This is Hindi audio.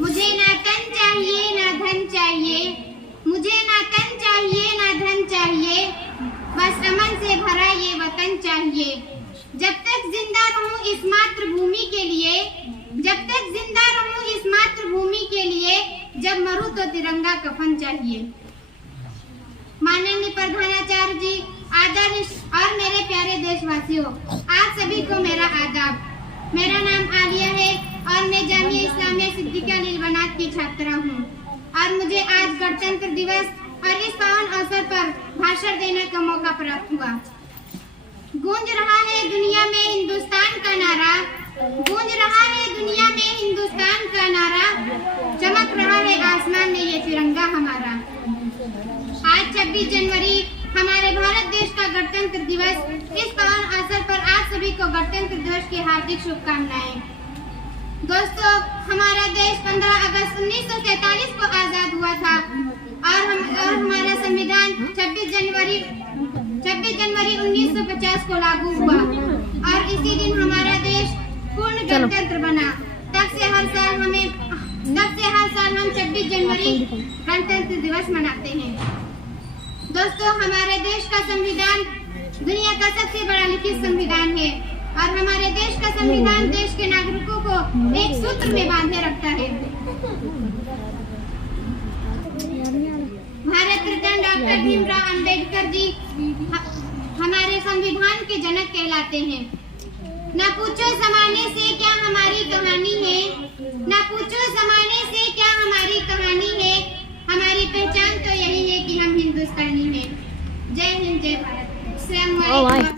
मुझे ना तन चाहिए ना धन चाहिए, मुझे ना तन चाहिए ना धन चाहिए, बस अमन से भरा ये वतन चाहिए। जब तक जिंदा रहूं इस मातृभूमि के लिए, जब तक जिंदा रहूं इस मातृभूमि के लिए, जब मरूं तो तिरंगा कफन चाहिए। माननीय प्रधानाचार्य जी, आदरणीय और मेरे प्यारे देशवासियों, आप सभी को मेरा आदाब। मेरा नाम आलिया है और मैं जामिया इस्लामिया सिद्दीका लीलवनाथ की छात्रा हूँ और मुझे आज गणतंत्र दिवस और इस पावन अवसर पर भाषण देने का मौका प्राप्त हुआ। गूंज रहा है दुनिया में हिंदुस्तान का नारा, गूंज रहा है दुनिया में हिंदुस्तान का नारा, चमक रहा है आसमान में ये तिरंगा हमारा। आज 26 जनवरी हमारे भारत देश का गणतंत्र दिवस, इस पावन अवसर पर आप सभी को गणतंत्र दिवस की हार्दिक शुभकामनाएं। दोस्तों, हमारा देश 15 अगस्त 1947 को आजाद हुआ था और हमारा संविधान 26 जनवरी 1950 को लागू हुआ और इसी दिन हमारा देश पूर्ण गणतंत्र बना। तब से हर साल हम 26 जनवरी गणतंत्र दिवस मनाते हैं। दोस्तों, हमारे देश का संविधान दुनिया का सबसे बड़ा लिखित संविधान है और हमारे देश का संविधान देश के नागरिकों को एक सूत्र में बांधे रखता है। भारत रत्न डॉक्टर भीमराव अंबेडकर जी हमारे संविधान के जनक कहलाते हैं। न पूछो जमाने से क्या हमारी कहानी है, न पूछो जमाने से क्या हमारी कहानी है, हमारी पहचान तो यही है कि हम हिंदुस्तानी हैं। जय हिंद, जय भारत।